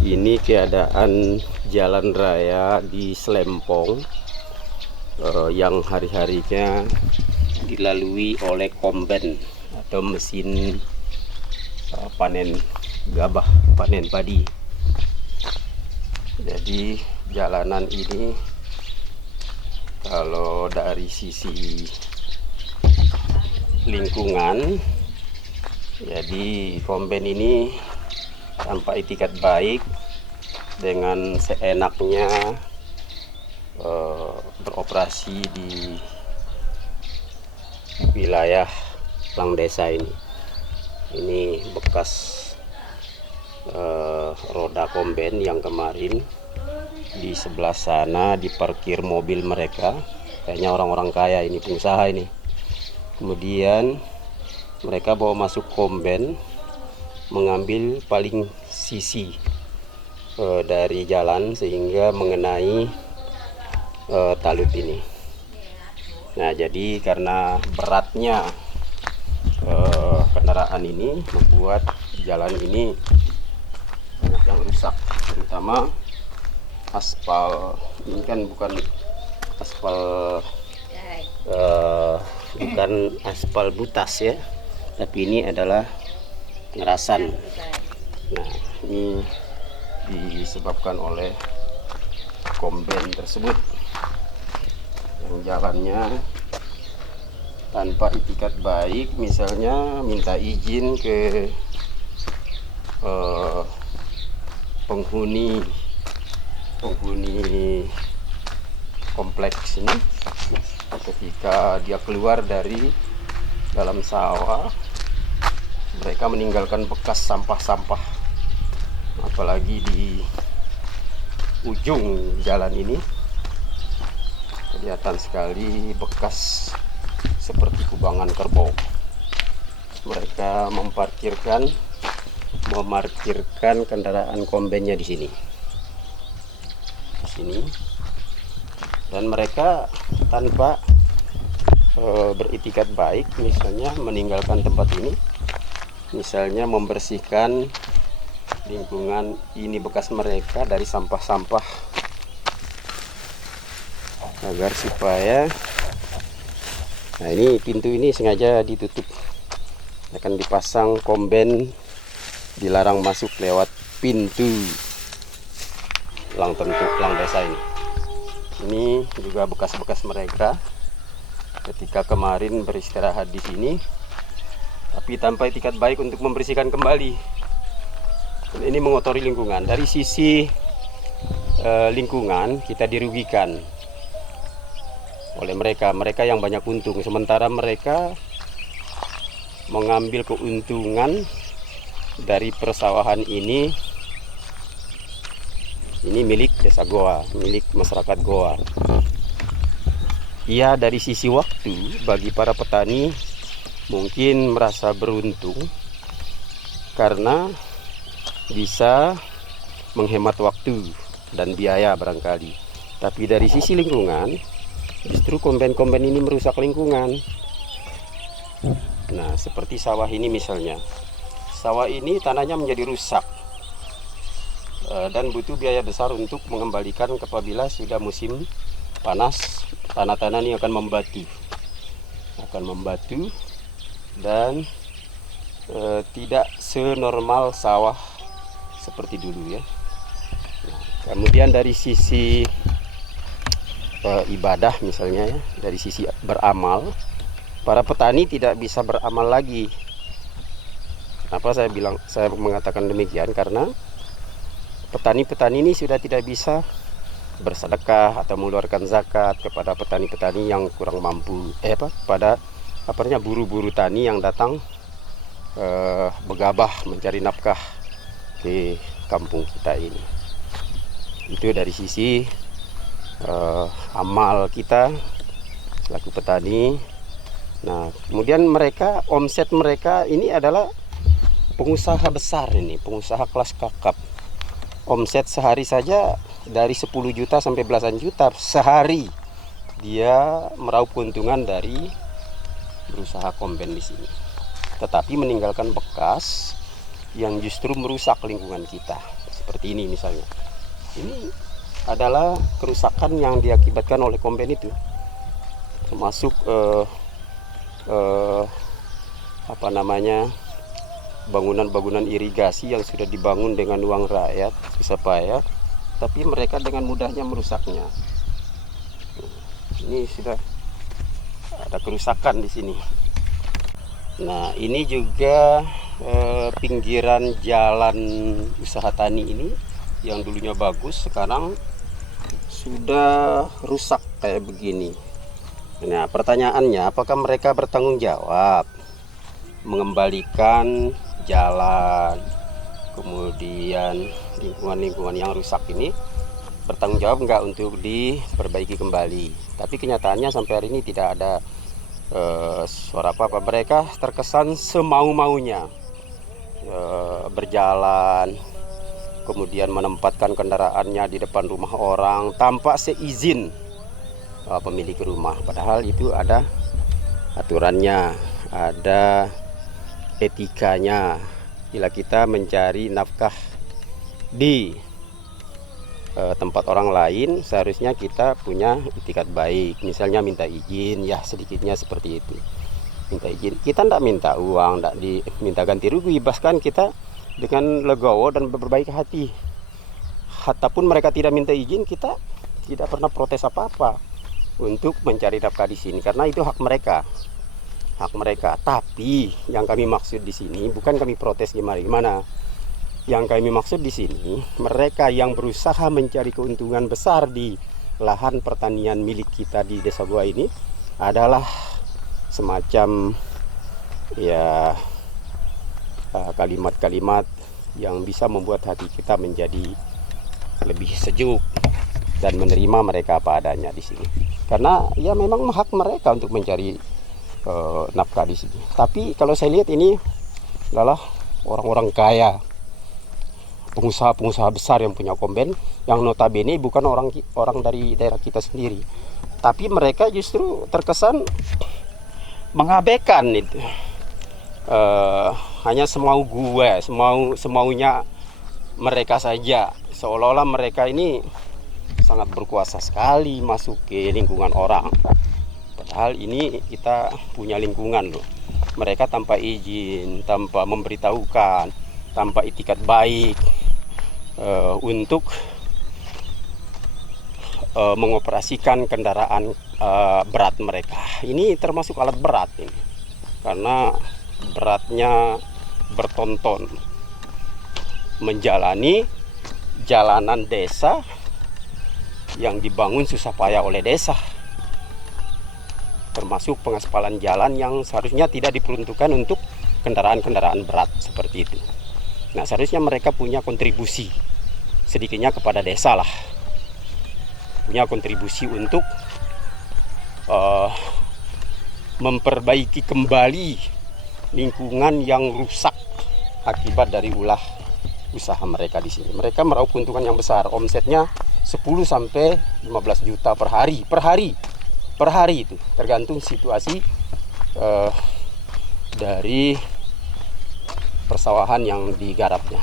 Ini keadaan jalan raya di Slempong yang hari-harinya dilalui oleh komben atau mesin panen gabah, panen padi. Jadi jalanan ini kalau dari sisi lingkungan, jadi komben ini tanpa itikat baik dengan seenaknya beroperasi di wilayah Lang Desa ini. Ini bekas roda komben yang kemarin di sebelah sana diparkir mobil mereka, kayaknya orang-orang kaya ini, pengusaha ini. Kemudian mereka bawa masuk komben, mengambil paling sisi dari jalan sehingga mengenai talut ini. Nah, jadi karena beratnya kendaraan ini membuat jalan ini banyak yang rusak, terutama aspal. Ini kan bukan aspal bukan aspal butas ya, tapi ini adalah ngerasan. Nah, ini disebabkan oleh komben tersebut yang jalannya tanpa itikat baik, misalnya minta izin ke penghuni kompleks ini ketika dia keluar dari dalam sawah. Mereka meninggalkan bekas sampah-sampah, apalagi di ujung jalan ini kelihatan sekali bekas seperti kubangan kerbau. Mereka memarkirkan kendaraan kombennya di sini, dan mereka tanpa beritikat baik, misalnya meninggalkan tempat ini, misalnya membersihkan lingkungan ini bekas mereka dari sampah-sampah, agar supaya, nah ini pintu ini sengaja ditutup, akan dipasang komben dilarang masuk lewat pintu Lang Desa ini. Ini juga bekas-bekas mereka ketika kemarin beristirahat di sini, tapi tanpa itikat baik untuk membersihkan kembali. Ini mengotori lingkungan. Dari sisi lingkungan kita dirugikan oleh mereka yang banyak untung, sementara mereka mengambil keuntungan dari persawahan ini milik desa Goa, milik masyarakat Goa. Ya, dari sisi waktu bagi para petani mungkin merasa beruntung karena bisa menghemat waktu dan biaya barangkali. Tapi dari sisi lingkungan, justru komben-komben ini merusak lingkungan. Nah, seperti sawah ini misalnya. Sawah ini tanahnya menjadi rusak dan butuh biaya besar untuk mengembalikan apabila sudah musim panas. Tanah-tanah ini akan membatu dan tidak senormal sawah seperti dulu ya. Nah, kemudian dari sisi ibadah misalnya ya, dari sisi beramal, para petani tidak bisa beramal lagi. Kenapa saya mengatakan demikian? Karena petani-petani ini sudah tidak bisa bersedekah atau mengeluarkan zakat kepada petani-petani yang kurang mampu, pada buru-buru tani yang datang begabah mencari nafkah di kampung kita ini. Itu dari sisi amal kita selaku petani. Nah, kemudian mereka, omset mereka ini adalah pengusaha besar ini, pengusaha kelas kakap. Omset sehari saja dari 10 juta sampai belasan juta sehari dia meraup keuntungan dari berusaha komben di sini. Tetapi meninggalkan bekas yang justru merusak lingkungan kita. seperti ini misalnya. Ini adalah kerusakan yang diakibatkan oleh komben itu, termasuk bangunan-bangunan irigasi yang sudah dibangun dengan uang rakyat susah payah, tapi mereka dengan mudahnya merusaknya. Ini sudah ada kerusakan di sini. Nah, ini juga pinggiran jalan usaha tani ini yang dulunya bagus, sekarang sudah rusak kayak begini. Nah, pertanyaannya, apakah mereka bertanggung jawab mengembalikan jalan, kemudian lingkungan-lingkungan yang rusak ini, bertanggung jawab enggak untuk diperbaiki kembali? Tapi kenyataannya sampai hari ini tidak ada suara apa-apa. Mereka terkesan semau-maunya berjalan, kemudian menempatkan kendaraannya di depan rumah orang tanpa seizin pemilik rumah. Padahal itu ada aturannya, ada etikanya. Bila kita mencari nafkah di tempat orang lain, seharusnya kita punya itikat baik. Misalnya minta izin, ya sedikitnya seperti itu. Minta izin, kita tidak minta uang, tidak diminta ganti rugi, bahkan kita dengan legowo dan berbaik hati. Ataupun mereka tidak minta izin, kita tidak pernah protes apa-apa untuk mencari nafkah di sini, karena itu hak mereka. Hak mereka. Tapi yang kami maksud di sini bukan kami protes gimana. Yang kami maksud di sini, mereka yang berusaha mencari keuntungan besar di lahan pertanian milik kita di Desa Goa ini adalah semacam ya kalimat-kalimat yang bisa membuat hati kita menjadi lebih sejuk dan menerima mereka apa adanya di sini. Karena ya memang hak mereka untuk mencari nafkah di sini. Tapi kalau saya lihat ini adalah orang-orang kaya, pengusaha-pengusaha besar yang punya komben, yang notabene bukan orang dari daerah kita sendiri, tapi mereka justru terkesan mengabaikan itu, hanya semau gue, semaunya mereka saja, seolah-olah mereka ini sangat berkuasa sekali masuk ke lingkungan orang. Padahal ini kita punya lingkungan loh. Mereka tanpa izin, tanpa memberitahukan, tanpa itikat baik untuk mengoperasikan kendaraan berat mereka. Ini termasuk alat berat ini, karena beratnya bertonton menjalani jalanan desa yang dibangun susah payah oleh desa, termasuk pengaspalan jalan yang seharusnya tidak diperuntukkan untuk kendaraan-kendaraan berat seperti itu. Nah, seharusnya mereka punya kontribusi sedikitnya kepada desa lah, punya kontribusi untuk memperbaiki kembali lingkungan yang rusak akibat dari ulah usaha mereka di sini. Mereka meraup keuntungan yang besar, omsetnya 10 sampai 15 juta per hari itu, tergantung situasi dari persawahan yang digarapnya.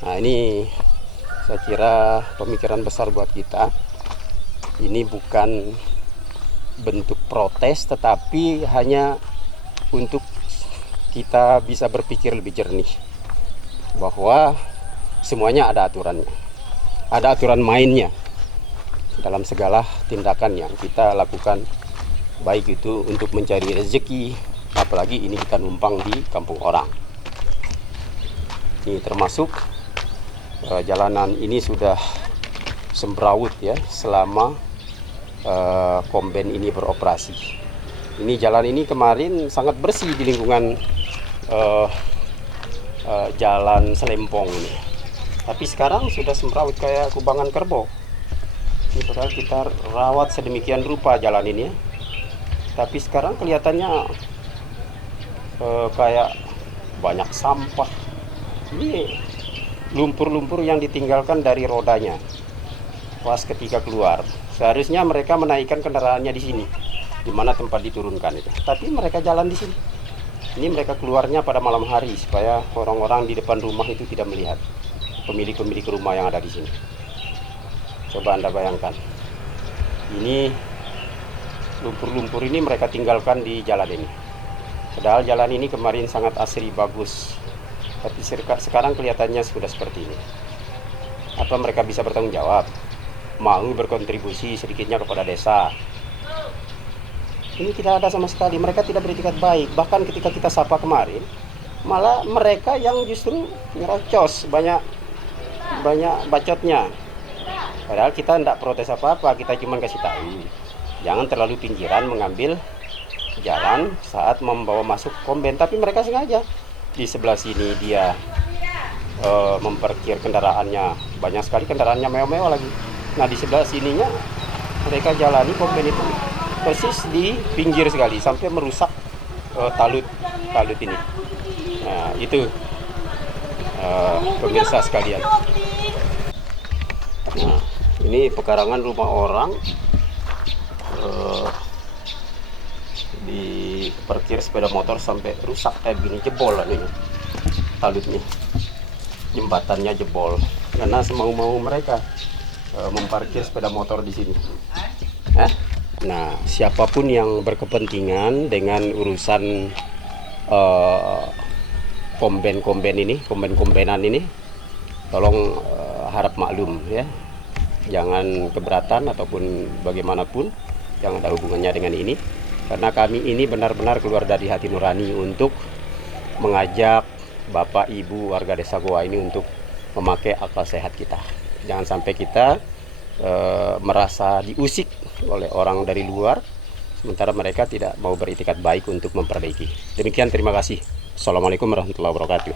Nah, ini saya kira pemikiran besar buat kita. Ini bukan bentuk protes, tetapi hanya untuk kita bisa berpikir lebih jernih bahwa semuanya ada aturannya, ada aturan mainnya dalam segala tindakan yang kita lakukan, baik itu untuk mencari rezeki, apalagi ini kita numpang di kampung orang. Ini termasuk jalanan ini sudah semrawut ya selama komben ini beroperasi. Ini jalan ini kemarin sangat bersih di lingkungan jalan Selempong ini, tapi sekarang sudah semrawut kayak kubangan kerbau. Ini padahal kita rawat sedemikian rupa jalan ini ya, tapi sekarang kelihatannya kayak banyak sampah. Ini lumpur-lumpur yang ditinggalkan dari rodanya pas ketika keluar. Seharusnya mereka menaikkan kendaraannya di sini, di mana tempat diturunkan itu. Tapi mereka jalan di sini. Ini mereka keluarnya pada malam hari supaya orang-orang di depan rumah itu tidak melihat. pemilik rumah yang ada di sini. Coba Anda bayangkan, ini lumpur-lumpur ini mereka tinggalkan di jalan ini. Padahal jalan ini kemarin sangat asri, bagus, tapi sekarang kelihatannya sudah seperti ini. Apa mereka bisa bertanggung jawab? Mau berkontribusi sedikitnya kepada desa? Ini tidak ada sama sekali. Mereka tidak beretikat baik. Bahkan ketika kita sapa kemarin, malah mereka yang justru ngerocos, banyak bacotnya. Padahal kita tidak protes apa-apa, kita cuma kasih tahu jangan terlalu pinggiran mengambil jalan saat membawa masuk komben. Tapi mereka sengaja di sebelah sini dia memparkir kendaraannya, banyak sekali kendaraannya mewah-mewah lagi. Nah di sebelah sininya mereka jalani komben itu persis di pinggir sekali sampai merusak talut ini. Nah itu pemirsa sekalian. Nah ini pekarangan rumah orang, di parkir sepeda motor sampai rusak kayak begini, jebol ini talutnya, jembatannya jebol karena semau-mau mereka memparkir sepeda motor di sini. Nah siapapun yang berkepentingan dengan urusan kombenan ini, tolong harap maklum ya, jangan keberatan ataupun bagaimanapun, jangan ada hubungannya dengan ini, karena kami ini benar-benar keluar dari hati nurani untuk mengajak Bapak Ibu warga desa Goa ini untuk memakai akal sehat kita. Jangan sampai kita merasa diusik oleh orang dari luar, sementara mereka tidak mau beritikat baik untuk memperbaiki. Demikian, terima kasih. Assalamualaikum warahmatullahi wabarakatuh.